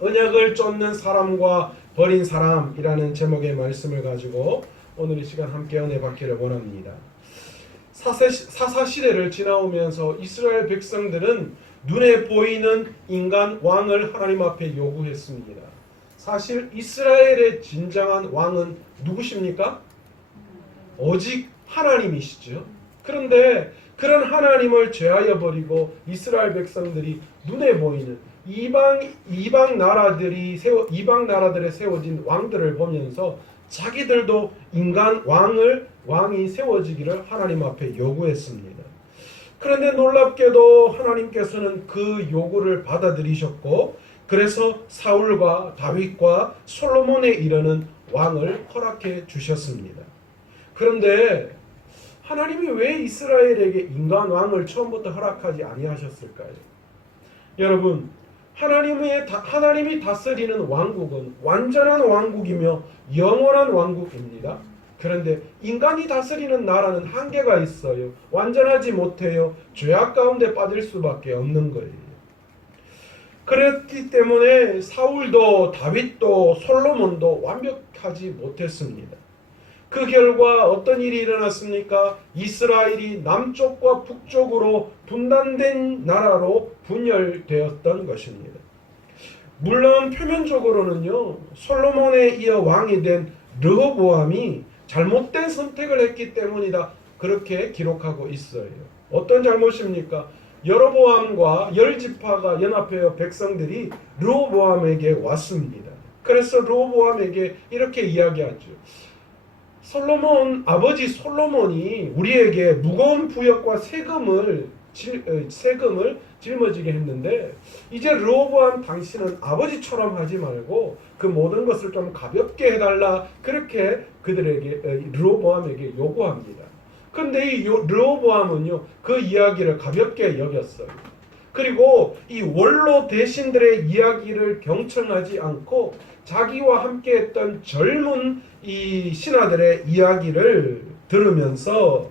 언약을 쫓는 사람과 버린 사람이라는 제목의 말씀을 가지고 오늘 이 시간 함께 은혜 받기를 원합니다. 사사시대를 지나오면서 이스라엘 백성들은 눈에 보이는 인간 왕을 하나님 앞에 요구했습니다. 사실 이스라엘의 진정한 왕은 누구십니까? 오직 하나님이시죠. 그런데 그런 하나님을 제하여 버리고 이스라엘 백성들이 눈에 보이는 이방 나라들에 세워진 왕들을 보면서 자기들도 인간 왕이 세워지기를 하나님 앞에 요구했습니다. 그런데 놀랍게도 하나님께서는 그 요구를 받아들이셨고, 그래서 사울과 다윗과 솔로몬에 이르는 왕을 허락해 주셨습니다. 그런데 하나님이 왜 이스라엘에게 인간 왕을 처음부터 허락하지 아니하셨을까요? 여러분, 하나님이 다스리는 왕국은 완전한 왕국이며 영원한 왕국입니다. 그런데 인간이 다스리는 나라는 한계가 있어요. 완전하지 못해요. 죄악 가운데 빠질 수밖에 없는 거예요. 그랬기 때문에 사울도 다윗도 솔로몬도 완벽하지 못했습니다. 그 결과 어떤 일이 일어났습니까? 이스라엘이 남쪽과 북쪽으로 분단된 나라로 분열되었던 것입니다. 물론 표면적으로는요, 솔로몬에 이어 왕이 된 르호보암이 잘못된 선택을 했기 때문이다, 그렇게 기록하고 있어요. 어떤 잘못입니까? 여로보암과 열지파가 연합하여 백성들이 르호보암에게 왔습니다. 그래서 르호보암에게 이렇게 이야기하죠. 아버지 솔로몬이 우리에게 무거운 부역과 세금을 짊어지게 했는데, 이제 르호보암 당신은 아버지처럼 하지 말고 그 모든 것을 좀 가볍게 해달라, 그렇게 르호보암에게 요구합니다. 그런데 이 르호보암은요, 그 이야기를 가볍게 여겼어요. 그리고 이 원로 대신들의 이야기를 경청하지 않고 자기와 함께했던 젊은 이 신하들의 이야기를 들으면서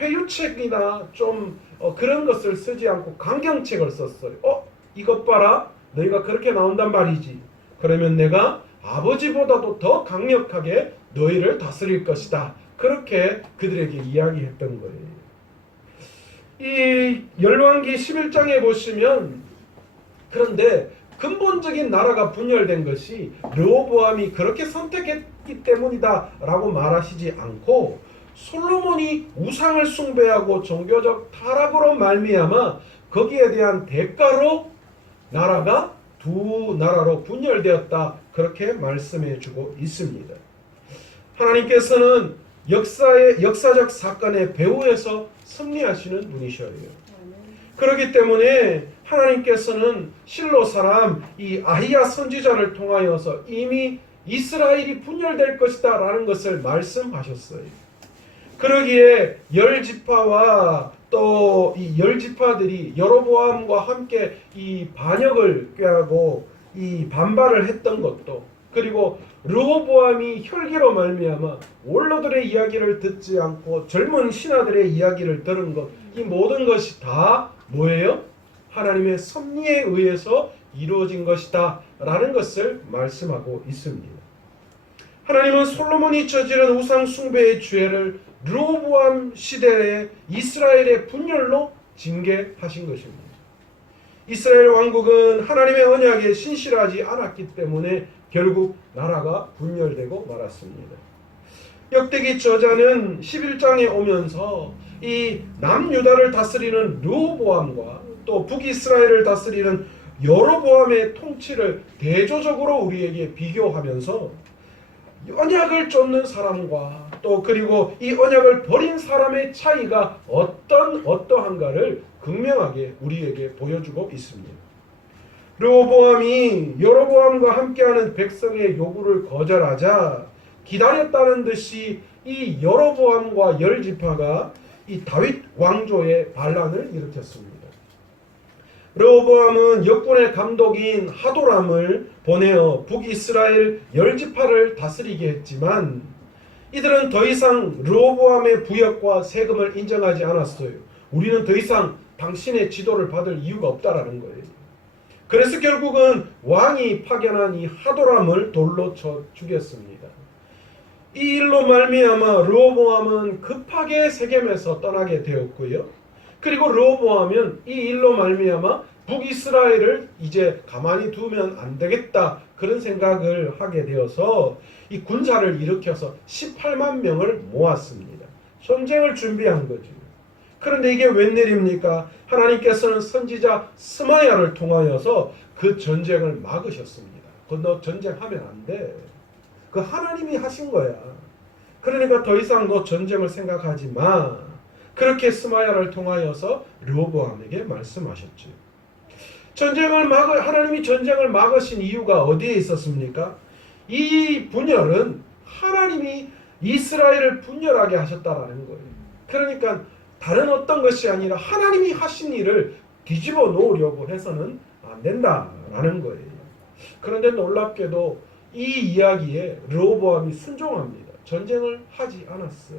회유책이나 좀 그런 것을 쓰지 않고 강경책을 썼어요. 이것 봐라, 너희가 그렇게 나온단 말이지. 그러면 내가 아버지보다도 더 강력하게 너희를 다스릴 것이다, 그렇게 그들에게 이야기했던 거예요. 이 열왕기 11장에 보시면, 그런데 근본적인 나라가 분열된 것이 르호보암이 그렇게 선택했기 때문이다 라고 말하시지 않고, 솔로몬이 우상을 숭배하고 종교적 타락으로 말미암아 거기에 대한 대가로 나라가 두 나라로 분열되었다, 그렇게 말씀해 주고 있습니다. 하나님께서는 역사적 사건의 배후에서 승리하시는 분이셔요. 그렇기 때문에 하나님께서는 실로 사람 이 아히야 선지자를 통하여서 이미 이스라엘이 분열될 것이다 라는 것을 말씀하셨어요. 그러기에 열지파와 또 이 열지파들이 여로보암과 함께 이 반역을 꾀하고 이 반발을 했던 것도, 그리고 르호보암이 혈기로 말미암아 원로들의 이야기를 듣지 않고 젊은 신하들의 이야기를 들은 것, 이 모든 것이 다 뭐예요? 하나님의 섭리에 의해서 이루어진 것이다 라는 것을 말씀하고 있습니다. 하나님은 솔로몬이 저지른 우상 숭배의 죄를 르호보암 시대의 이스라엘의 분열로 징계하신 것입니다. 이스라엘 왕국은 하나님의 언약에 신실하지 않았기 때문에 결국 나라가 분열되고 말았습니다. 역대기 저자는 11장에 오면서 이 남유다를 다스리는 르호보암과 또 북이스라엘을 다스리는 여로보암의 통치를 대조적으로 우리에게 비교하면서 언약을 쫓는 사람과 또 그리고 이 언약을 버린 사람의 차이가 어떠한가를 극명하게 우리에게 보여주고 있습니다. 르호보암이 여로보암과 함께하는 백성의 요구를 거절하자 기다렸다는 듯이 이 여로보암과 열지파가 이 다윗 왕조의 반란을 일으켰습니다. 르호보암은 역군의 감독인 하도람을 보내어 북이스라엘 열지파를 다스리게 했지만, 이들은 더 이상 르호보암의 부역과 세금을 인정하지 않았어요. 우리는 더 이상 당신의 지도를 받을 이유가 없다라는 거예요. 그래서 결국은 왕이 파견한 이 하도람을 돌로 쳐 죽였습니다. 이 일로 말미암아 르호보암은 급하게 세겜에서 떠나게 되었고요. 그리고 르호보암은 이 일로 말미암아 북이스라엘을 이제 가만히 두면 안 되겠다 그런 생각을 하게 되어서 이 군사를 일으켜서 18만 명을 모았습니다. 전쟁을 준비한 거죠. 그런데 이게 웬일입니까? 하나님께서는 선지자 스마야를 통하여서 그 전쟁을 막으셨습니다. 너 전쟁하면 안 돼. 그 하나님이 하신 거야. 그러니까 더 이상 너 전쟁을 생각하지 마. 그렇게 스마야를 통하여서 르호보암에게 말씀하셨죠. 하나님이 전쟁을 막으신 이유가 어디에 있었습니까? 이 분열은 하나님이 이스라엘을 분열하게 하셨다라는 거예요. 그러니까 다른 어떤 것이 아니라 하나님이 하신 일을 뒤집어 놓으려고 해서는 안 된다라는 거예요. 그런데 놀랍게도 이 이야기에 르호보암이 순종합니다. 전쟁을 하지 않았어요.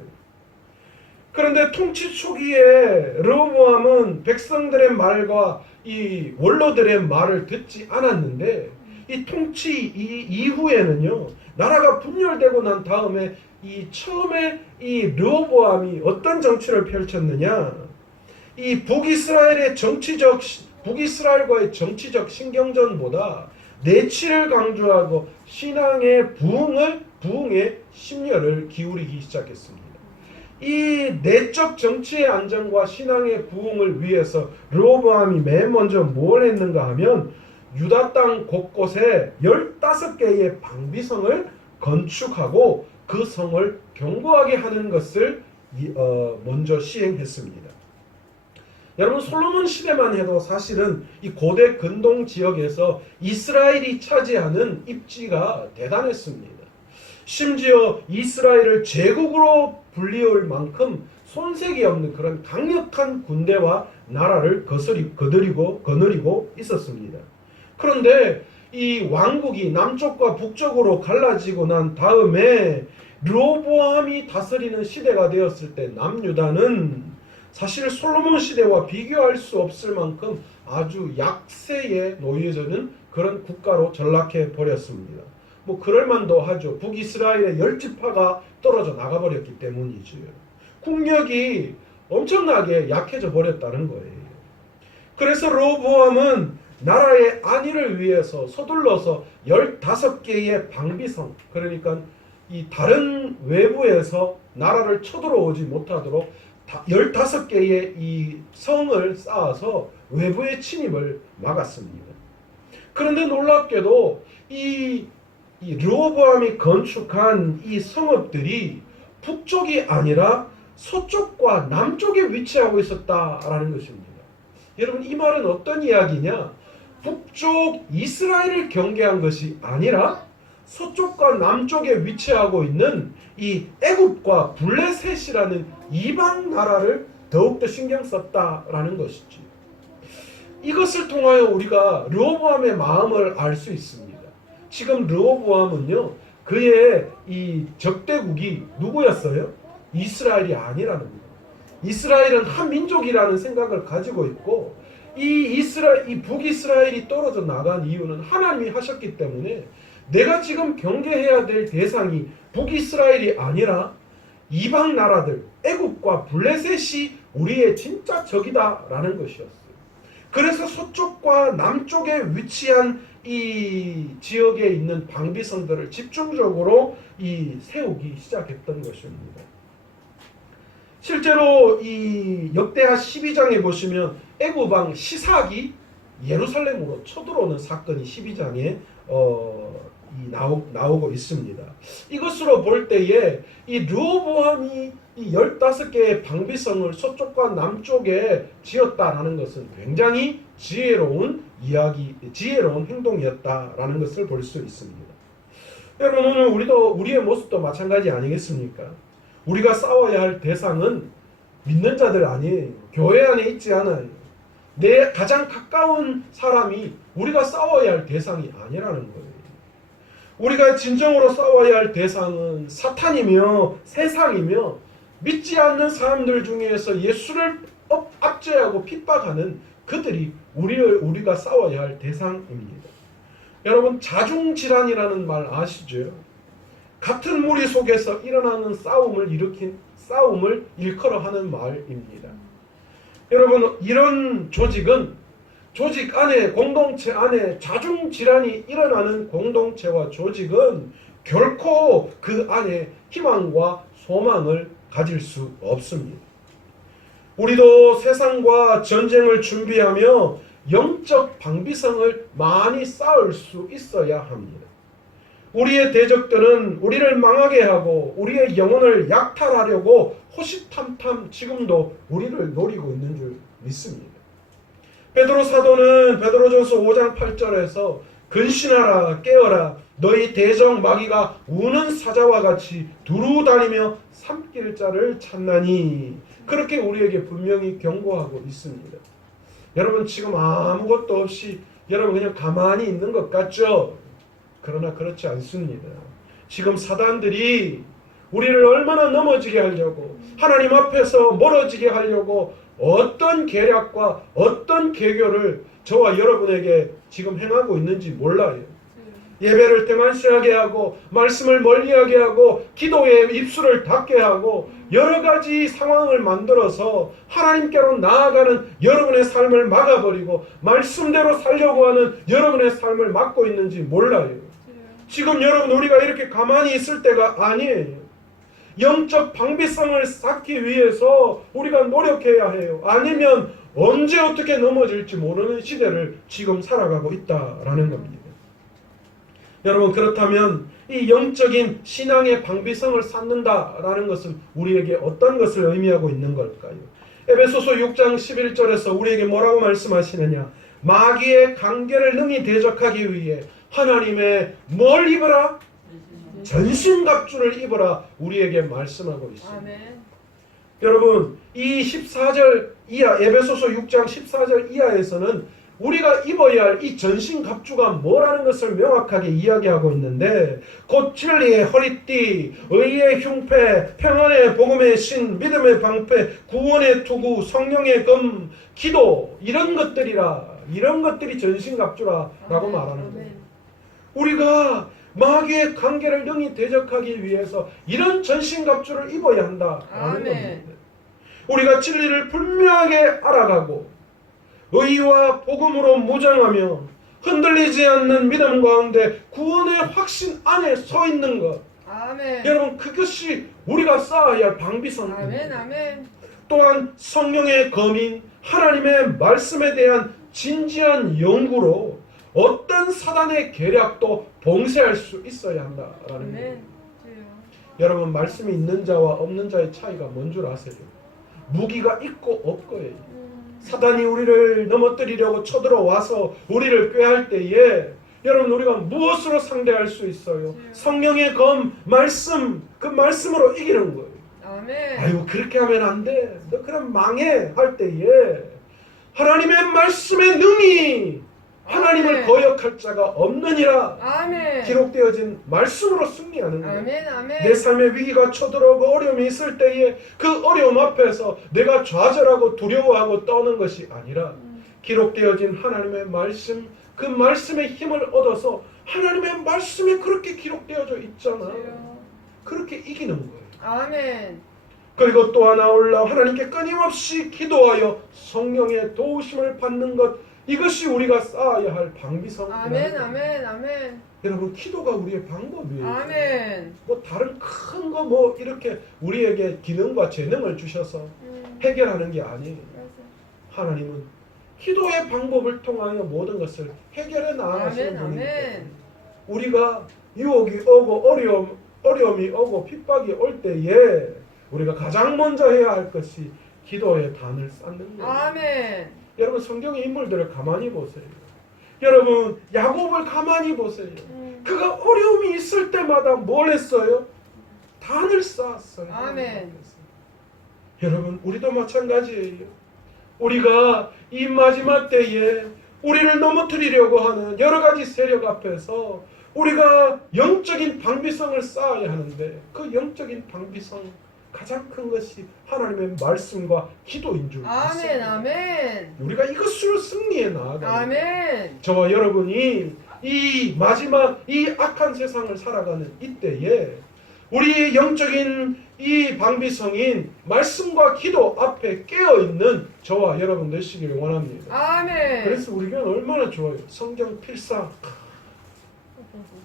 그런데 통치 초기에 르호보암은 백성들의 말과 이 원로들의 말을 듣지 않았는데 이 통치 이후에는요, 나라가 분열되고 난 다음에 처음에 이 르호보암이 어떤 정치를 펼쳤느냐, 이 북이스라엘과의 정치적 신경전보다 내치를 강조하고 신앙의 부흥에 심려를 기울이기 시작했습니다. 이 내적 정치의 안정과 신앙의 부흥을 위해서 르호보암이 맨 먼저 뭘 했는가 하면 유다 땅 곳곳에 15개의 방비성을 건축하고 그 성을 견고하게 하는 것을 먼저 시행했습니다. 여러분, 솔로몬 시대만 해도 사실은 이 고대 근동 지역에서 이스라엘이 차지하는 입지가 대단했습니다. 심지어 이스라엘을 제국으로 불리울 만큼 손색이 없는 그런 강력한 군대와 나라를 거느리고 있었습니다. 그런데 이 왕국이 남쪽과 북쪽으로 갈라지고 난 다음에 르호보암이 다스리는 시대가 되었을 때 남유다는 사실 솔로몬 시대와 비교할 수 없을 만큼 아주 약세에 놓여져는 그런 국가로 전락해 버렸습니다. 뭐 그럴만도 하죠. 북이스라엘의 10지파가 떨어져 나가버렸기 때문이죠. 국력이 엄청나게 약해져 버렸다는 거예요. 그래서 르호보암은 나라의 안위를 위해서 서둘러서 15개의 방비성, 그러니까 이 다른 외부에서 나라를 쳐들어오지 못하도록 15개의 이 성을 쌓아서 외부의 침입을 막았습니다. 그런데 놀랍게도 이 르호보암이 건축한 이 성읍들이 북쪽이 아니라 서쪽과 남쪽에 위치하고 있었다라는 것입니다. 여러분, 이 말은 어떤 이야기냐? 북쪽 이스라엘을 경계한 것이 아니라 서쪽과 남쪽에 위치하고 있는 이 애굽과 블레셋이라는 이방 나라를 더욱더 신경 썼다라는 것이지. 이것을 통하여 우리가 르호보암의 마음을 알 수 있습니다. 지금 르호보암은요, 그의 이 적대국이 누구였어요? 이스라엘이 아니라는 거예요. 이스라엘은 한 민족이라는 생각을 가지고 있고, 이 북이스라엘이 떨어져 나간 이유는 하나님이 하셨기 때문에 내가 지금 경계해야 될 대상이 북이스라엘이 아니라 이방 나라들, 애굽과 블레셋이 우리의 진짜 적이다라는 것이었어요. 그래서 서쪽과 남쪽에 위치한 이 지역에 있는 방비성들을 집중적으로 세우기 시작했던 것입니다. 실제로 이 역대하 12장에 보시면 애굽왕 시삭이 예루살렘으로 쳐들어오는 사건이 12장에 나오고 있습니다. 이것으로 볼 때에 이 르호보암이 이 15개의 방비성을 서쪽과 남쪽에 지었다라는 것은 굉장히 지혜로운 행동이었다라는 것을 볼 수 있습니다. 여러분, 오늘 우리의 모습도 마찬가지 아니겠습니까? 우리가 싸워야 할 대상은 믿는 자들 아니에요. 교회 안에 있지 않아요. 내 가장 가까운 사람이 우리가 싸워야 할 대상이 아니라는 거예요. 우리가 진정으로 싸워야 할 대상은 사탄이며 세상이며 믿지 않는 사람들 중에서 예수를 압제하고 핍박하는 그들이 우리가 싸워야 할 대상입니다. 여러분, 자중질환이라는 말 아시죠? 같은 무리 속에서 일어나는 싸움을 일컬어 하는 말입니다. 여러분, 이런 조직은 조직 안에, 공동체 안에 자중질환이 일어나는 공동체와 조직은 결코 그 안에 희망과 소망을 가질 수 없습니다. 우리도 세상과 전쟁을 준비하며 영적 방비성을 많이 쌓을 수 있어야 합니다. 우리의 대적들은 우리를 망하게 하고 우리의 영혼을 약탈하려고 호시탐탐 지금도 우리를 노리고 있는 줄 믿습니다. 베드로 사도는 베드로전서 5장 8절에서 근신하라 깨어라 너희 대적 마귀가 우는 사자와 같이 두루다니며 삼킬 자를 찾나니 그렇게 우리에게 분명히 경고하고 있습니다. 여러분, 지금 아무것도 없이 여러분 그냥 가만히 있는 것 같죠? 그러나 그렇지 않습니다. 지금 사단들이 우리를 얼마나 넘어지게 하려고, 하나님 앞에서 멀어지게 하려고 어떤 계략과 어떤 계교를 저와 여러분에게 지금 행하고 있는지 몰라요. 예배를 등한시하게 하고 말씀을 멀리하게 하고 기도에 입술을 닫게 하고 여러 가지 상황을 만들어서 하나님께로 나아가는 여러분의 삶을 막아버리고 말씀대로 살려고 하는 여러분의 삶을 막고 있는지 몰라요. 지금 여러분, 우리가 이렇게 가만히 있을 때가 아니에요. 영적 방비성을 쌓기 위해서 우리가 노력해야 해요. 아니면 언제 어떻게 넘어질지 모르는 시대를 지금 살아가고 있다라는 겁니다. 여러분, 그렇다면 이 영적인 신앙의 방비성을 쌓는다라는 것은 우리에게 어떤 것을 의미하고 있는 걸까요? 에베소서 6장 11절에서 우리에게 뭐라고 말씀하시느냐? 마귀의 관계를 능히 대적하기 위해 하나님의 뭘 입어라? 전신갑주를 입어라 우리에게 말씀하고 있습니다. 아멘. 여러분, 이 14절 이하, 에베소서 6장 14절 이하에서는 우리가 입어야 할 이 전신갑주가 뭐라는 것을 명확하게 이야기하고 있는데, 곧 진리의 허리띠, 의의 흉패, 평안의 복음의 신, 믿음의 방패, 구원의 투구, 성령의 검, 기도, 이런 것들이 전신갑주라고 말하는 거예요. 우리가 마귀의 관계를 능히 대적하기 위해서 이런 전신갑주를 입어야 한다라는 겁니다. 우리가 진리를 분명하게 알아가고 의와 복음으로 무장하며 흔들리지 않는 믿음 가운데 구원의 확신 안에 서 있는 것. 아멘. 여러분, 그것이 우리가 쌓아야 할 방비성입니다. 아멘, 아멘. 또한 성령의 검인 하나님의 말씀에 대한 진지한 연구로 어떤 사단의 계략도 봉쇄할 수 있어야 한다라는 거예요. 여러분, 말씀이 있는 자와 없는 자의 차이가 뭔 줄 아세요? 무기가 있고 없고예요. 사단이 우리를 넘어뜨리려고 쳐들어와서 우리를 꾀할 때에 여러분, 우리가 무엇으로 상대할 수 있어요? 성령의 검, 말씀, 그 말씀으로 이기는 거예요. 아멘. 아유, 그렇게 하면 안 돼. 너 그럼 망해 할 때에 하나님의 말씀에 능히 하나님을 아멘. 거역할 자가 없느니라. 아멘. 기록되어진 말씀으로 승리하는 거예요. 아멘, 아멘. 내 삶에 위기가 쳐들어오고 어려움이 있을 때에 그 어려움 앞에서 내가 좌절하고 두려워하고 떠는 것이 아니라 기록되어진 하나님의 말씀, 그 말씀의 힘을 얻어서 하나님의 말씀에 그렇게 기록되어져 있잖아. 그렇게 이기는 거예요. 아멘. 그리고 또 하나 올라 하나님께 끊임없이 기도하여 성령의 도우심을 받는 것, 이것이 우리가 쌓아야 할 방비성입니다. 아멘, 아멘, 아멘. 여러분, 기도가 우리의 방법이에요. 아멘. 뭐 다른 큰 거 뭐 이렇게 우리에게 기능과 재능을 주셔서 해결하는 게 아니에요. 하나님은 기도의 방법을 통하여 모든 것을 해결해 나가시는 분이기 때문에 우리가 유혹이 오고 어려움이 오고 핍박이 올 때에 우리가 가장 먼저 해야 할 것이 기도의 단을 쌓는 거예요. 아멘. 여러분, 성경의 인물들을 가만히 보세요. 여러분, 야곱을 가만히 보세요. 그가 어려움이 있을 때마다 뭘 했어요? 단을 쌓았어요. 아멘. 여러분, 우리도 마찬가지예요. 우리가 이 마지막 때에 우리를 넘어뜨리려고 하는 여러 가지 세력 앞에서 우리가 영적인 방비성을 쌓아야 하는데, 그 영적인 방비성, 가장 큰 것이 하나님의 말씀과 기도인 줄 아멘. 믿습니다. 아멘. 우리가 이것으로 승리해 나아가는 아멘. 저와 여러분이 이 마지막 이 악한 세상을 살아가는 이때에 우리의 영적인 이 방비성인 말씀과 기도 앞에 깨어있는 저와 여러분 되시길 원합니다. 아멘. 그래서 우리 교회는 얼마나 좋아요. 성경 필사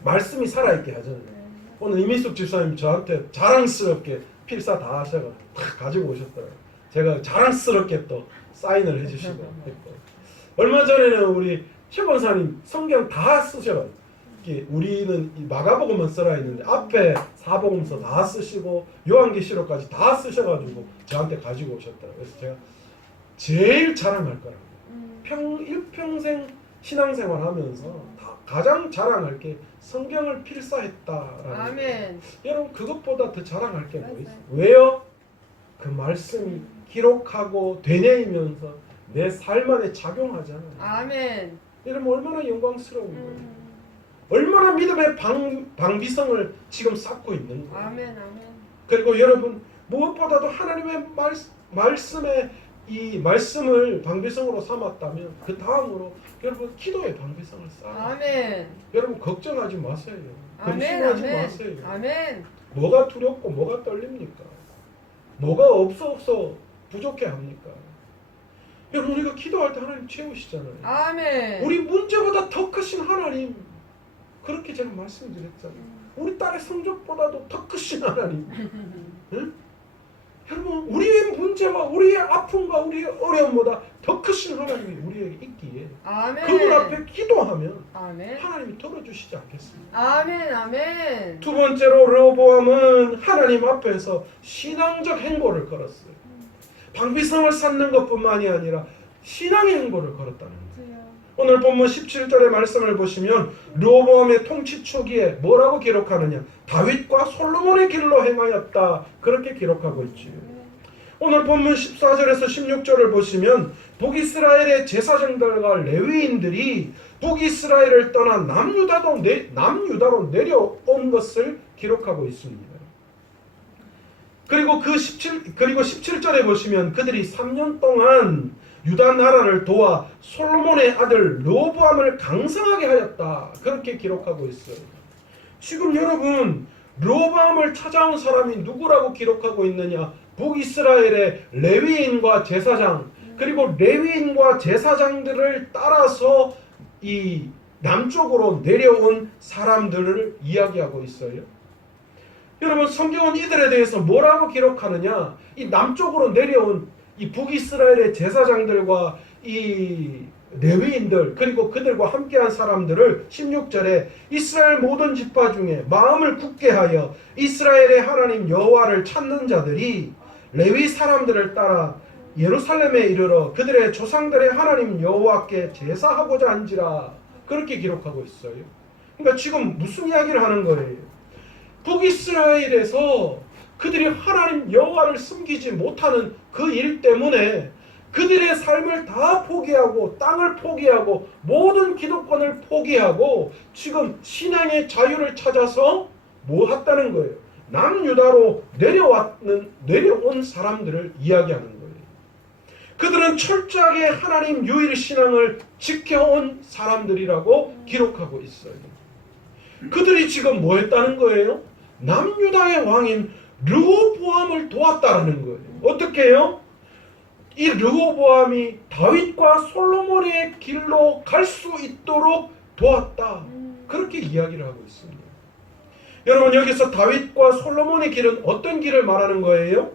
말씀이 살아있게 하잖아요. 오늘 이민숙 집사님 저한테 자랑스럽게 필사 다 하셔서 다 가지고 오셨더라고요. 제가 자랑스럽게 또 사인을 해주시고 했고, 얼마 전에는 우리 최 권사님 성경 다 쓰셔가지고 우리는 이 마가복음만 써라 했는데 앞에 사복음서 다 쓰시고 요한계시록까지 다 쓰셔가지고 저한테 가지고 오셨더라고요. 그래서 제가 제일 자랑할 거라고요. 일평생 신앙생활 하면서 가장 자랑할 게 성경을 필사했다라는 아멘. 거예요. 여러분 그것보다 더 자랑할 게 뭐 있어요? 왜요? 그 말씀이 기록하고 되뇌이면서 내 삶 안에 작용하잖아요. 아멘. 여러분 얼마나 영광스러운 거예요. 얼마나 믿음의 방비성을 지금 쌓고 있는 거예요. 아멘. 아멘. 그리고 여러분 무엇보다도 하나님의 말씀에 이 말씀을 방비성으로 삼았다면 그 다음으로 여러분 기도의 방비성을 쌓아요. 아멘. 여러분 걱정하지 마세요. 아멘. 근심하지 아멘. 마세요. 아멘. 뭐가 두렵고 뭐가 떨립니까? 뭐가 없어 부족해 합니까? 여러분 우리가 기도할 때 하나님 채우시잖아요. 아멘. 우리 문제보다 더 크신 하나님, 그렇게 제가 말씀드렸잖아요. 우리 딸의 성적보다도 더 크신 하나님. 응? 여러분 우리의 문제와 우리의 아픔과 우리의 어려움보다 더 크신 하나님이 우리에게 있기에 아멘. 그분 앞에 기도하면 아멘. 하나님이 들어주시지 않겠습니까? 아멘. 아멘. 두 번째로 르호보암은 하나님 앞에서 신앙적 행보를 걸었어요. 방비성을 쌓는 것뿐만이 아니라 신앙의 행보를 걸었다는 거예요. 오늘 본문 17절의 말씀을 보시면 르호보암의 통치 초기에 뭐라고 기록하느냐? 다윗과 솔로몬의 길로 행하였다. 그렇게 기록하고 있지요. 오늘 본문 14절에서 16절을 보시면 북이스라엘의 제사장들과 레위인들이 북이스라엘을 떠나 남유다로 내려온 것을 기록하고 있습니다. 그리고 17절에 보시면 그들이 3년 동안 유다 나라를 도와 솔로몬의 아들 르호보암을 강성하게 하였다. 그렇게 기록하고 있어요. 지금 여러분 르호보암을 찾아온 사람이 누구라고 기록하고 있느냐? 북이스라엘의 레위인과 제사장, 그리고 레위인과 제사장들을 따라서 이 남쪽으로 내려온 사람들을 이야기하고 있어요. 여러분 성경은 이들에 대해서 뭐라고 기록하느냐? 이 남쪽으로 내려온 이 북이스라엘의 제사장들과 이 레위인들 그리고 그들과 함께한 사람들을 16절에 이스라엘 모든 지파 중에 마음을 굳게 하여 이스라엘의 하나님 여호와를 찾는 자들이 레위 사람들을 따라 예루살렘에 이르러 그들의 조상들의 하나님 여호와께 제사하고자 한지라. 그렇게 기록하고 있어요. 그러니까 지금 무슨 이야기를 하는 거예요? 북이스라엘에서 그들이 하나님 여호와를 숨기지 못하는 그 일 때문에 그들의 삶을 다 포기하고 땅을 포기하고 모든 기득권을 포기하고 지금 신앙의 자유를 찾아서 뭐 했다는 거예요? 남유다로 내려온 사람들을 이야기하는 거예요. 그들은 철저하게 하나님 유일 신앙을 지켜온 사람들이라고 기록하고 있어요. 그들이 지금 뭐 했다는 거예요? 남유다의 왕인 르호보암을 도왔다라는 거예요. 어떻게 해요? 이 르호보암이 다윗과 솔로몬의 길로 갈 수 있도록 도왔다. 그렇게 이야기를 하고 있습니다. 여러분 여기서 다윗과 솔로몬의 길은 어떤 길을 말하는 거예요?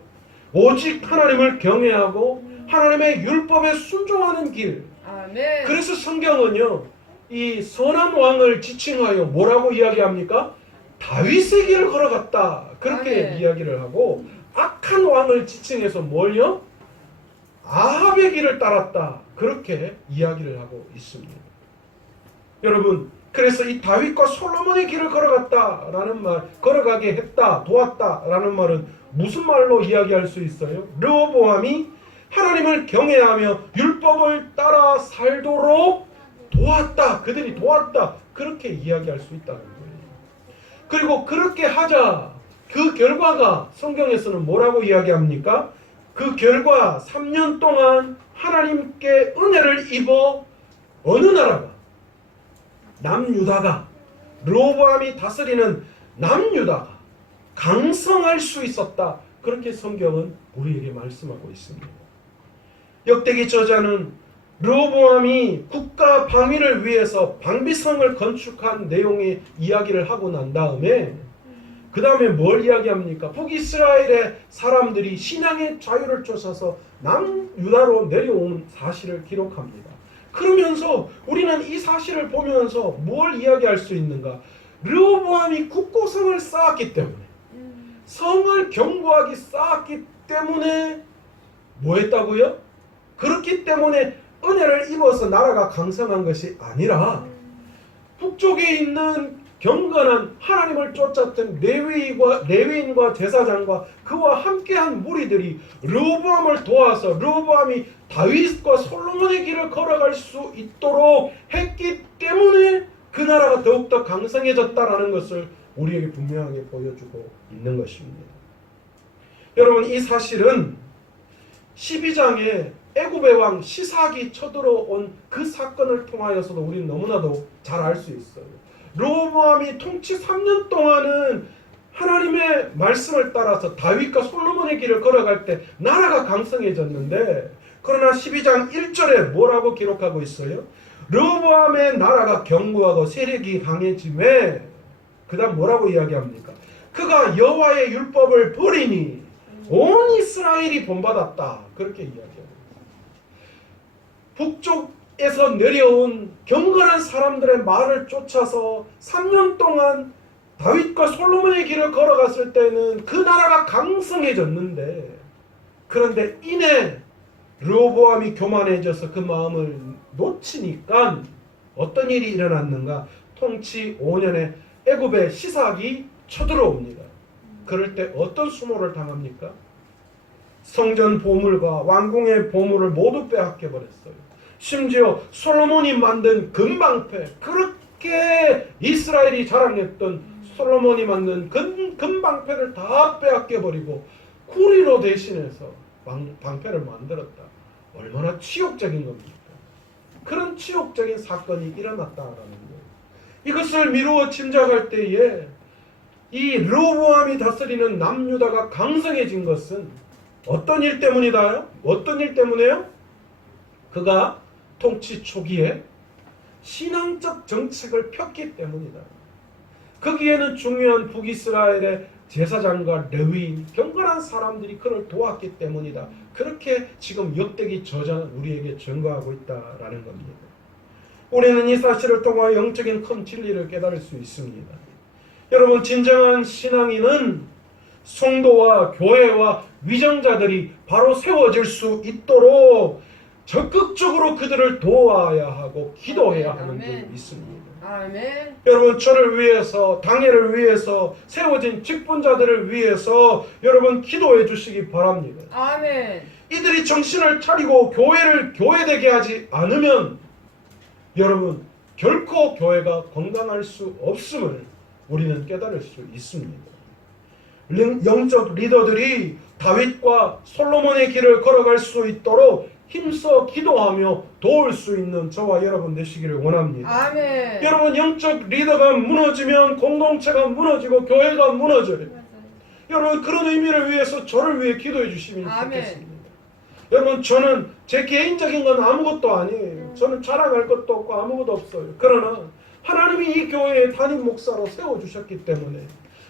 오직 하나님을 경외하고 하나님의 율법에 순종하는 길. 아멘. 그래서 성경은요 이 선한 왕을 지칭하여 뭐라고 이야기합니까? 다윗의 길을 걸어갔다. 그렇게 아멘. 이야기를 하고 악한 왕을 지칭해서 뭘요? 아합의 길을 따랐다. 그렇게 이야기를 하고 있습니다. 여러분 그래서 이 다윗과 솔로몬의 길을 걸어갔다라는 말, 걸어가게 했다, 도왔다라는 말은 무슨 말로 이야기할 수 있어요? 르호보암이 하나님을 경외하며 율법을 따라 살도록 도왔다. 그들이 도왔다. 그렇게 이야기할 수 있다는 거예요. 그리고 그렇게 하자 그 결과가 성경에서는 뭐라고 이야기합니까? 그 결과 3년 동안 하나님께 은혜를 입어 어느 나라가? 남유다가, 르호보암이 다스리는 남유다가 강성할 수 있었다. 그렇게 성경은 우리에게 말씀하고 있습니다. 역대기 저자는 르호보암이 국가 방위를 위해서 방비성을 건축한 내용의 이야기를 하고 난 다음에 그 다음에 뭘 이야기합니까? 북이스라엘의 사람들이 신앙의 자유를 쫓아서 남유다로 내려온 사실을 기록합니다. 그러면서 우리는 이 사실을 보면서 뭘 이야기할 수 있는가? 르호보암이 국고성을 쌓았기 때문에, 성을 견고하게 쌓았기 때문에 뭐 했다고요? 그렇기 때문에 은혜를 입어서 나라가 강성한 것이 아니라 북쪽에 있는 경건한 하나님을 쫓았던 레위인과 제사장과 그와 함께한 무리들이 르호보암을 도와서 르호보암이 다윗과 솔로몬의 길을 걸어갈 수 있도록 했기 때문에 그 나라가 더욱더 강성해졌다라는 것을 우리에게 분명하게 보여주고 있는 것입니다. 여러분, 이 사실은 12장에 애굽의 왕 시삭이 쳐들어온 그 사건을 통하여서도 우리는 너무나도 잘 알 수 있어요. 르호보암이 통치 3년 동안은 하나님의 말씀을 따라서 다윗과 솔로몬의 길을 걸어갈 때 나라가 강성해졌는데, 그러나 12장 1절에 뭐라고 기록하고 있어요? 르호보암의 나라가 견고하고 세력이 강해짐에 그 다음 뭐라고 이야기합니까? 그가 여호와의 율법을 버리니 온 이스라엘이 본받았다. 그렇게 이야기합니다. 북쪽에서 내려온 경건한 사람들의 말을 쫓아서 3년 동안 다윗과 솔로몬의 길을 걸어갔을 때는 그 나라가 강성해졌는데, 그런데 이내 르호보암이 교만해져서 그 마음을 놓치니까 어떤 일이 일어났는가? 통치 5년에 애굽의 시삭이 쳐들어옵니다. 그럴 때 어떤 수모를 당합니까? 성전 보물과 왕궁의 보물을 모두 빼앗겨 버렸어요. 심지어 솔로몬이 만든 금방패, 그렇게 이스라엘이 자랑했던 솔로몬이 만든 금방패를 다 빼앗겨 버리고 구리로 대신해서 방패를 만들었다. 얼마나 치욕적인 겁니까? 그런 치욕적인 사건이 일어났다라는 거예요. 이것을 미루어 짐작할 때에 이 르호보암이 다스리는 남유다가 강성해진 것은 어떤 일 때문이다요? 어떤 일 때문에요? 그가 통치 초기에 신앙적 정책을 폈기 때문이다. 거기에는 중요한 북이스라엘의 제사장과 레위인, 경건한 사람들이 그를 도왔기 때문이다. 그렇게 지금 역대기 저자는 우리에게 증거하고 있다라는 겁니다. 우리는 이 사실을 통하여 영적인 큰 진리를 깨달을 수 있습니다. 여러분, 진정한 신앙인은 성도와 교회와 위정자들이 바로 세워질 수 있도록 적극적으로 그들을 도와야 하고 기도해야 하는 줄 믿습니다. 아멘. 여러분, 저를 위해서, 당회를 위해서, 세워진 직분자들을 위해서 여러분 기도해 주시기 바랍니다. 아멘. 이들이 정신을 차리고 교회를 교회되게 하지 않으면 여러분 결코 교회가 건강할 수 없음을 우리는 깨달을 수 있습니다. 영적 리더들이 다윗과 솔로몬의 길을 걸어갈 수 있도록 힘써 기도하며 도울 수 있는 저와 여러분 되시기를 원합니다. 아멘. 여러분, 영적 리더가 무너지면 공동체가 무너지고 교회가 무너져요. 여러분, 그런 의미를 위해서 저를 위해 기도해 주시면 좋겠습니다. 여러분, 저는 제 개인적인 건 아무것도 아니에요. 저는 자랑할 것도 없고 아무것도 없어요. 그러나 하나님이 이 교회의 담임 목사로 세워주셨기 때문에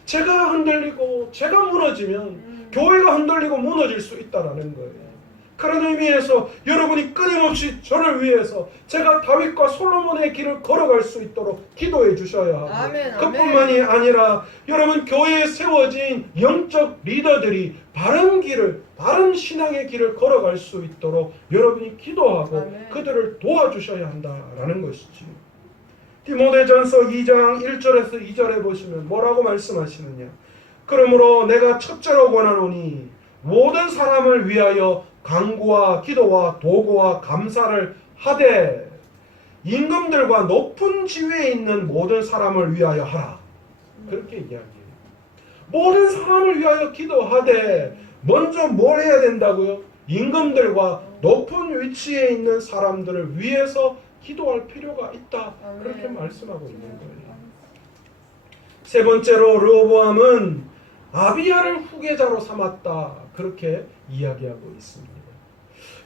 제가 흔들리고 제가 무너지면 교회가 흔들리고 무너질 수 있다는 거예요. 그런 의미에서 여러분이 끊임없이 저를 위해서 제가 다윗과 솔로몬의 길을 걸어갈 수 있도록 기도해 주셔야 하고, 아멘, 그뿐만이 아니라 여러분 교회에 세워진 영적 리더들이 바른 길을, 바른 신앙의 길을 걸어갈 수 있도록 여러분이 기도하고 아멘. 그들을 도와주셔야 한다라는 것이지. 디모데전서 2장 1절에서 2절에 보시면 뭐라고 말씀하시느냐? 그러므로 내가 첫째로 권하노니 모든 사람을 위하여 간구와 기도와 도구와 감사를 하되 임금들과 높은 지위에 있는 모든 사람을 위하여 하라. 그렇게 이야기해요. 모든 사람을 위하여 기도하되 먼저 뭘 해야 된다고요? 임금들과 높은 위치에 있는 사람들을 위해서 기도할 필요가 있다. 그렇게 말씀하고 있는 거예요. 세 번째로 르호보암은 아비야를 후계자로 삼았다. 그렇게 이야기하고 있습니다.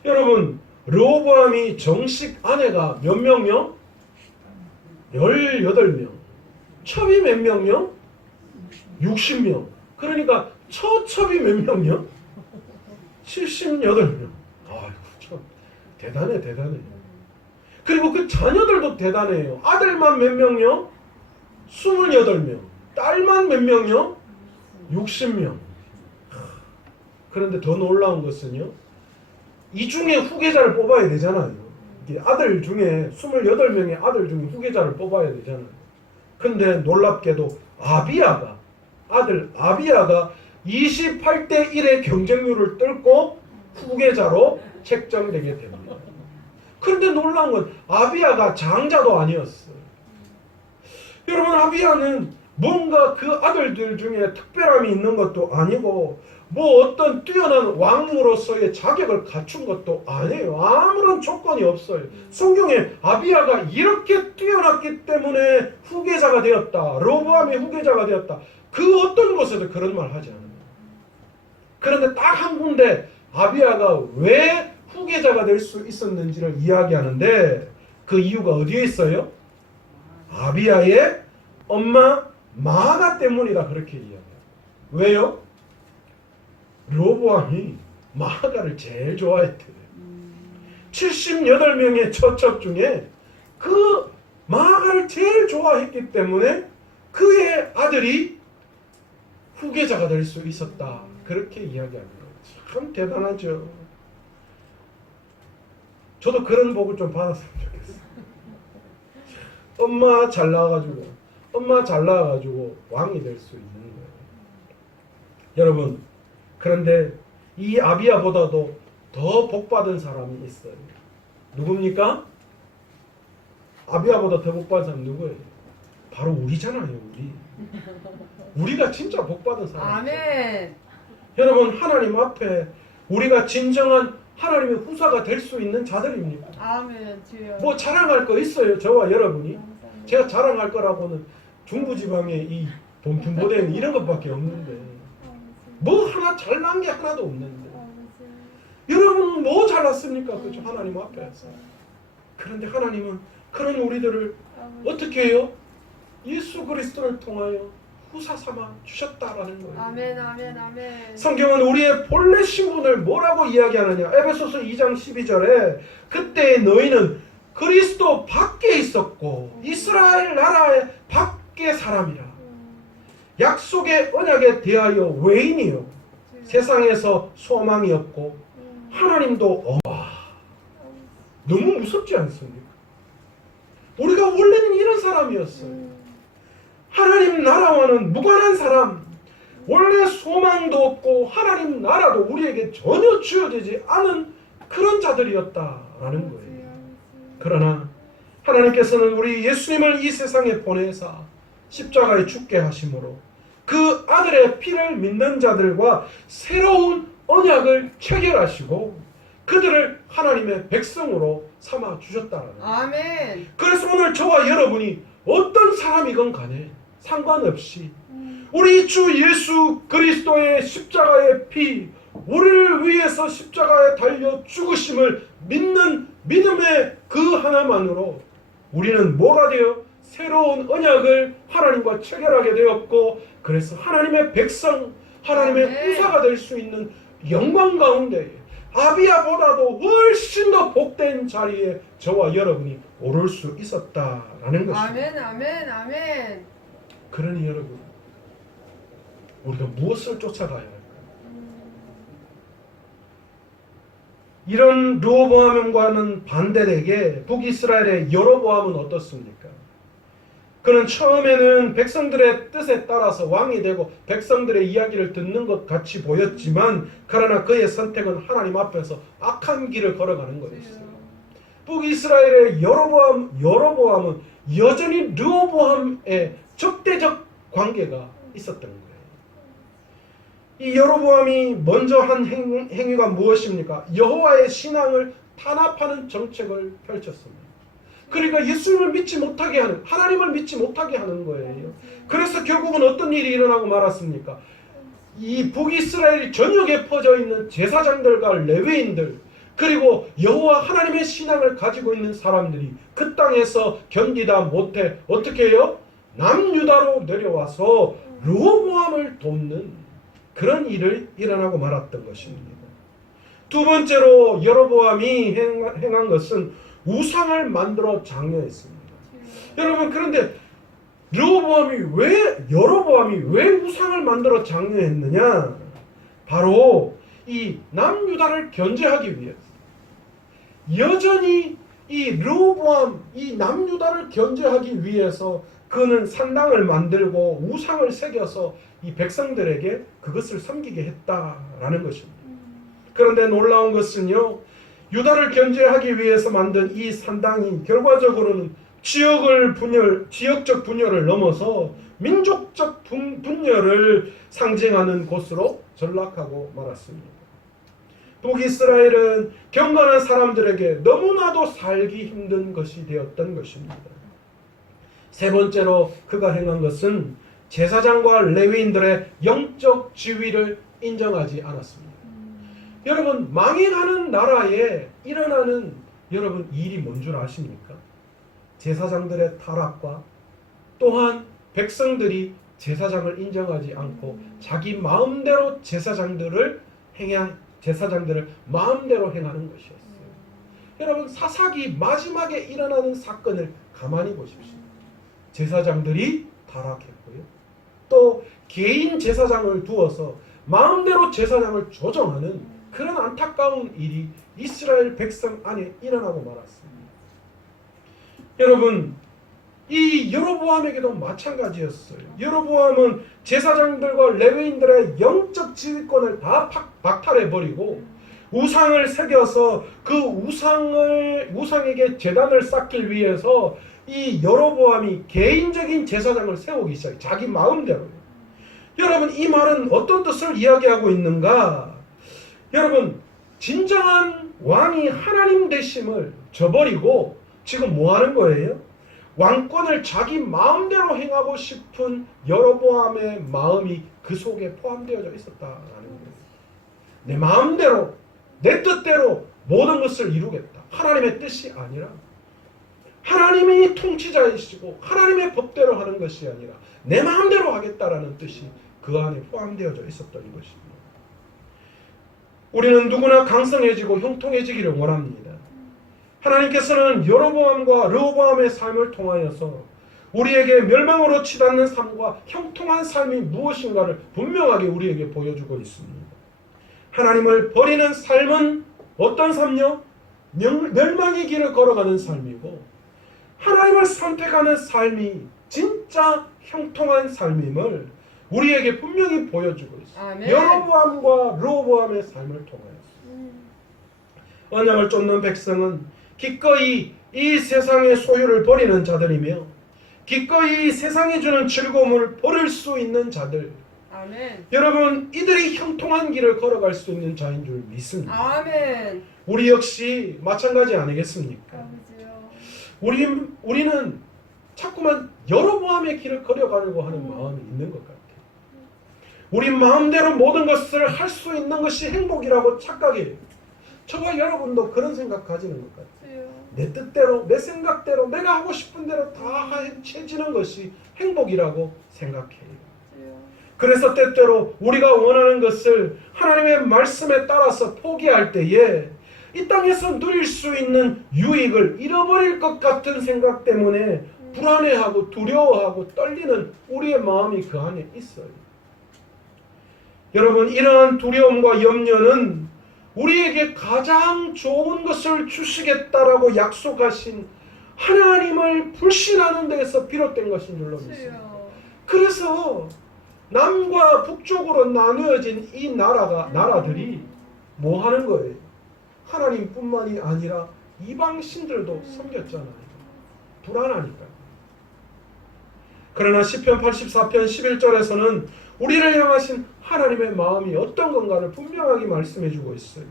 여러분, 르호보암이 정식 아내가 몇 명요? 18명. 첩이 몇 명요? 60명. 그러니까 처첩이 몇 명요? 78명. 아이고 참 대단해. 그리고 그 자녀들도 대단해요. 아들만 몇 명요? 28명. 딸만 몇 명요? 60명. 그런데 더 놀라운 것은요, 이 중에 후계자를 뽑아야 되잖아요. 아들 중에 28명의 아들 중에 후계자를 뽑아야 되잖아요. 근데 놀랍게도 아들 아비야가 28대 1의 경쟁률을 뚫고 후계자로 책정되게 됩니다. 그런데 놀라운 건 아비야가 장자도 아니었어요. 여러분, 아비야는 뭔가 그 아들들 중에 특별함이 있는 것도 아니고 뭐 어떤 뛰어난 왕으로서의 자격을 갖춘 것도 아니에요. 아무런 조건이 없어요. 성경에 아비야가 이렇게 뛰어났기 때문에 후계자가 되었다. 르호보암이 후계자가 되었다. 그 어떤 곳에도 그런 말 하지 않아요. 그런데 딱 한 군데 아비야가 왜 후계자가 될 수 있었는지를 이야기하는데 그 이유가 어디에 있어요? 아비야의 엄마 마아가 때문이다. 그렇게 이야기해요. 왜요? 르호보암이 마아가를 제일 좋아했대요. 78명의 처첩 중에 그 마아가를 제일 좋아했기 때문에 그의 아들이 후계자가 될 수 있었다. 그렇게 이야기하는 거예요. 참 대단하죠. 저도 그런 복을 좀 받았으면 좋겠어요. 엄마 잘 나와가지고 왕이 될 수 있는 거예요. 여러분, 그런데 이 아비야보다도 더 복받은 사람이 있어요. 누굽니까? 아비야보다 더 복받은 사람 누구예요? 바로 우리잖아요. 우리가 진짜 복받은 사람이에요. 아멘. 여러분, 하나님 앞에 우리가 진정한 하나님의 후사가 될 수 있는 자들입니다. 아멘. 주여. 뭐 자랑할 거 있어요, 저와 여러분이? 제가 자랑할 거라고는 중부지방의 이 본품보대는 이런 것밖에 없는데 뭐 하나 잘난 게 하나도 없는데 여러분은 뭐 잘났습니까? 그죠? 하나님 앞에서. 그런데 하나님은 그런 우리들을 어떻게 해요? 예수 그리스도를 통하여 후사 삼아 주셨다라는 거예요. 아멘. 아멘. 아멘. 성경은 우리의 본래 신분을 뭐라고 이야기하느냐? 에베소서 2장 12절에 그때 너희는 그리스도 밖에 있었고 이스라엘 나라의 밖에 사람이라. 약속의 언약에 대하여 외인이요 세상에서 소망이 없고 하나님도 너무 무섭지 않습니까? 우리가 원래는 이런 사람이었어요. 하나님 나라와는 무관한 사람, 원래 소망도 없고 하나님 나라도 우리에게 전혀 주어지지 않은 그런 자들이었다라는 거예요. 그러나 하나님께서는 우리 예수님을 이 세상에 보내사 십자가에 죽게 하심으로 그 아들의 피를 믿는 자들과 새로운 언약을 체결하시고 그들을 하나님의 백성으로 삼아 주셨다라는 거예요. 아멘. 그래서 오늘 저와 여러분이 어떤 사람이건 간에 상관없이 우리 주 예수 그리스도의 십자가의 피, 우리를 위해서 십자가에 달려 죽으심을 믿는 믿음의 그 하나만으로 우리는 뭐가 되어 새로운 언약을 하나님과 체결하게 되었고, 그래서 하나님의 백성, 하나님의 후사가 될 수 있는 영광 가운데 아비야보다도 훨씬 더 복된 자리에 저와 여러분이 오를 수 있었다라는 것입니다. 아멘. 아멘. 아멘. 그러니 여러분, 우리가 무엇을 쫓아가야 할까요? 이런 르호보암과는 반대되게 북이스라엘의 여로보암은 어떻습니까? 그는 처음에는 백성들의 뜻에 따라서 왕이 되고 백성들의 이야기를 듣는 것 같이 보였지만, 그러나 그의 선택은 하나님 앞에서 악한 길을 걸어가는 거였어요. 북이스라엘의 여로보암은 여전히 르호보암의 적대적 관계가 있었던 거예요. 이 여로보암이 먼저 한 행위가 무엇입니까? 여호와의 신앙을 탄압하는 정책을 펼쳤습니다. 그러니까 예수님을 믿지 못하게 하는, 하나님을 믿지 못하게 하는 거예요. 그래서 결국은 어떤 일이 일어나고 말았습니까? 이 북이스라엘 전역에 퍼져 있는 제사장들과 레위인들, 그리고 여호와 하나님의 신앙을 가지고 있는 사람들이 그 땅에서 견디다 못해 어떻게 해요? 남유다로 내려와서 르호보암을 돕는 그런 일을 일어나고 말았던 것입니다. 두 번째로 여로보암이 행한 것은 우상을 만들어 장려했습니다. 여러분, 그런데 여로보암이 왜 우상을 만들어 장려했느냐? 바로 이 남유다를 견제하기 위해서. 여전히 이 르호보암, 이 남유다를 견제하기 위해서 그는 산당을 만들고 우상을 새겨서 이 백성들에게 그것을 섬기게 했다라는 것입니다. 그런데 놀라운 것은요, 유다를 견제하기 위해서 만든 이 산당이 결과적으로는 지역적 분열을 넘어서 민족적 분열을 상징하는 곳으로 전락하고 말았습니다. 북이스라엘은 경건한 사람들에게 너무나도 살기 힘든 것이 되었던 것입니다. 세 번째로 그가 행한 것은 제사장과 레위인들의 영적 지위를 인정하지 않았습니다. 여러분, 망해가는 나라에 일어나는 여러분 일이 뭔 줄 아십니까? 제사장들의 타락과 또한 백성들이 제사장을 인정하지 않고 자기 마음대로 제사장들을 마음대로 행하는 것이었어요. 여러분, 사사기 마지막에 일어나는 사건을 가만히 보십시오. 제사장들이 타락했고요. 또 개인 제사장을 두어서 마음대로 제사장을 조정하는 그런 안타까운 일이 이스라엘 백성 안에 일어나고 말았습니다. 여러분, 이 여로보암에게도 마찬가지였어요. 여로보암은 제사장들과 레위인들의 영적 지휘권을 다 박탈해버리고 우상을 새겨서 그 우상에게 제단을 쌓기 위해서 이 여로보암이 개인적인 제사장을 세우기 시작해요. 자기 마음대로. 여러분, 이 말은 어떤 뜻을 이야기하고 있는가? 여러분, 진정한 왕이 하나님 되심을 저버리고 지금 뭐 하는 거예요? 왕권을 자기 마음대로 행하고 싶은 여로보암의 마음이 그 속에 포함되어져 있었다라는 거예요. 내 마음대로, 내 뜻대로 모든 것을 이루겠다. 하나님의 뜻이 아니라 하나님이 통치자이시고 하나님의 법대로 하는 것이 아니라 내 마음대로 하겠다라는 뜻이 그 안에 포함되어져 있었던 것입니다. 우리는 누구나 강성해지고 형통해지기를 원합니다. 하나님께서는 여로보암과 르호보암의 삶을 통하여서 우리에게 멸망으로 치닫는 삶과 형통한 삶이 무엇인가를 분명하게 우리에게 보여주고 있습니다. 하나님을 버리는 삶은 어떤 삶이요? 멸망의 길을 걸어가는 삶이고, 하나님을 선택하는 삶이 진짜 형통한 삶임을 우리에게 분명히 보여주고 있습니다. 아멘. 여로보암과 르호보암의 삶을 통하여서 언약을 쫓는 백성은 기꺼이 이 세상의 소유를 버리는 자들이며 기꺼이 이 세상이 주는 즐거움을 버릴 수 있는 자들. 아멘. 여러분, 이들이 형통한 길을 걸어갈 수 있는 자인 줄 믿습니다. 아멘. 우리 역시 마찬가지 아니겠습니까? 아버지요. 우리는 자꾸만 여로보암의 길을 걸어가려고 하는 마음이 있는 것 같아요. 우리 마음대로 모든 것을 할 수 있는 것이 행복이라고 착각해요. 저와 여러분도 그런 생각 가지는 것 같아요. 내 뜻대로, 내 생각대로, 내가 하고 싶은 대로 다 해지는 것이 행복이라고 생각해요. 그래서 때때로 우리가 원하는 것을 하나님의 말씀에 따라서 포기할 때에 이 땅에서 누릴 수 있는 유익을 잃어버릴 것 같은 생각 때문에 불안해하고 두려워하고 떨리는 우리의 마음이 그 안에 있어요. 여러분, 이러한 두려움과 염려는 우리에게 가장 좋은 것을 주시겠다라고 약속하신 하나님을 불신하는 데에서 비롯된 것인 줄로 믿습니다. 그래서 남과 북쪽으로 나누어진 이 나라들이 뭐 하는 거예요? 하나님뿐만이 아니라 이방 신들도 섬겼잖아요. 불안하니까. 그러나 시편 84편 11절에서는 우리를 향하신 하나님의 마음이 어떤 건가를 분명하게 말씀해 주고 있어요.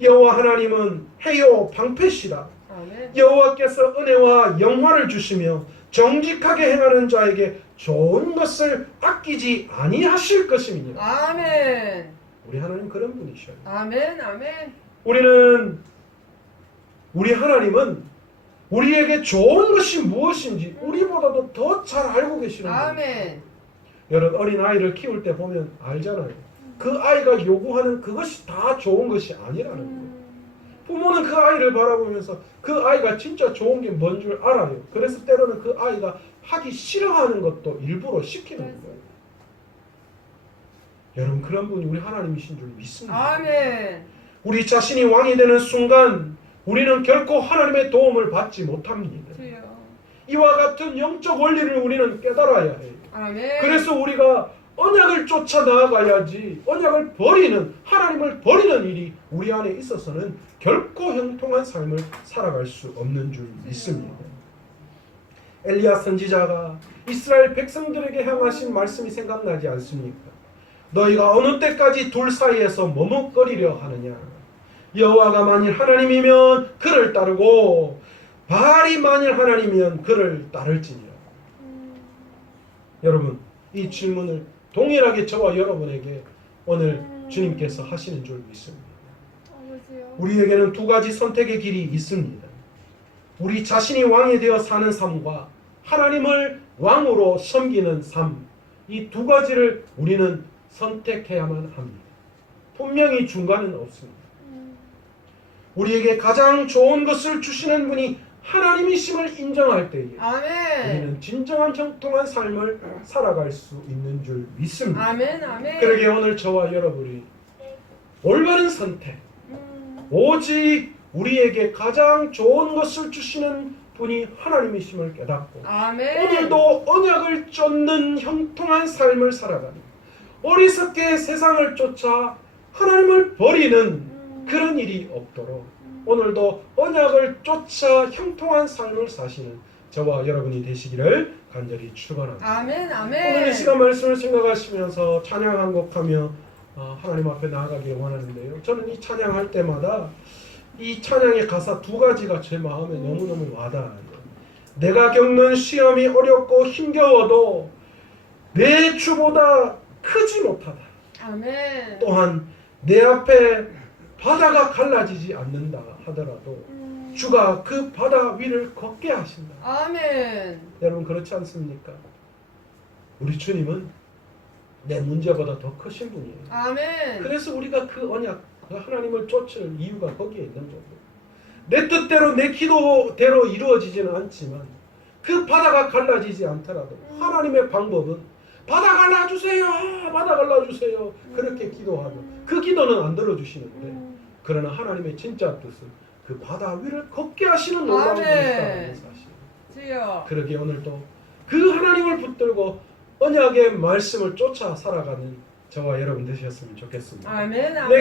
여호와 하나님은 해요 방패시라. 아멘. 여호와께서 은혜와 영화를 주시며 정직하게 행하는 자에게 좋은 것을 아끼지 아니하실 것입니다. 아멘. 우리 하나님 그런 분이셔요. 아멘. 아멘. 우리 하나님은 우리에게 좋은 것이 무엇인지 우리보다도 더 잘 알고 계시는 분이에요. 아멘. 여러분 어린 아이를 키울 때 보면 알잖아요. 그 아이가 요구하는 그것이 다 좋은 것이 아니라는 거예요. 부모는 그 아이를 바라보면서 그 아이가 진짜 좋은 게 뭔 줄 알아요. 그래서 때로는 그 아이가 하기 싫어하는 것도 일부러 시키는 거예요. 여러분 그런 분이 우리 하나님이신 줄 믿습니다. 아멘. 우리 자신이 왕이 되는 순간 우리는 결코 하나님의 도움을 받지 못합니다. 주여. 이와 같은 영적 원리를 우리는 깨달아야 해요. 아멘. 그래서 우리가 언약을 쫓아 나아가야지 언약을 버리는 하나님을 버리는 일이 우리 안에 있어서는 결코 형통한 삶을 살아갈 수 없는 줄 믿습니다. 엘리야 선지자가 이스라엘 백성들에게 향하신 말씀이 생각나지 않습니까? 너희가 어느 때까지 둘 사이에서 머뭇거리려 하느냐? 여호와가 만일 하나님이면 그를 따르고 바알이 만일 하나님이면 그를 따를지니라. 여러분 이 질문을 동일하게 저와 여러분에게 오늘 주님께서 하시는 줄 믿습니다. 아버지요. 우리에게는 두 가지 선택의 길이 있습니다. 우리 자신이 왕이 되어 사는 삶과 하나님을 왕으로 섬기는 삶, 이 두 가지를 우리는 선택해야만 합니다. 분명히 중간은 없습니다. 우리에게 가장 좋은 것을 주시는 분이 하나님이심을 인정할 때에 아멘. 우리는 진정한 형통한 삶을 살아갈 수 있는 줄 믿습니다. 아멘. 아멘. 그러게 오늘 저와 여러분이 올바른 선택, 오직 우리에게 가장 좋은 것을 주시는 분이 하나님이심을 깨닫고 아멘. 오늘도 언약을 쫓는 형통한 삶을 살아가는 어리석게 세상을 쫓아 하나님을 버리는 그런 일이 없도록 오늘도 언약을 쫓아 형통한 삶을 사시는 저와 여러분이 되시기를 간절히 축원합니다. 아멘. 아멘. 오늘 이 시간 말씀을 생각하시면서 찬양 한 곡하며 하나님 앞에 나아가기를 원하는데요. 저는 이 찬양할 때마다 이 찬양의 가사 두 가지가 제 마음에 너무너무 와닿아요. 내가 겪는 시험이 어렵고 힘겨워도 내 주보다 크지 못하다. 아멘. 또한 내 앞에 바다가 갈라지지 않는다 하더라도 주가 그 바다 위를 걷게 하신다. 아멘. 여러분 그렇지 않습니까? 우리 주님은 내 문제보다 더 크신 분이에요. 아멘. 그래서 우리가 그 언약, 그 하나님을 쫓을 이유가 거기에 있는 거고 내 뜻대로 내 기도대로 이루어지지는 않지만 그 바다가 갈라지지 않더라도 하나님의 방법은 바다 갈라주세요, 바다 갈라주세요 그렇게 기도하면 그 기도는 안 들어주시는데 그러나 하나님의 진짜 뜻은 그 바다 위를 걷게 하시는 놀라운 분이시다는 사실. 주여. 그러게 오늘도 그 하나님을 붙들고 언약의 말씀을 쫓아 살아가는 저와 여러분 되셨으면 좋겠습니다. 아멘. 아멘. 내게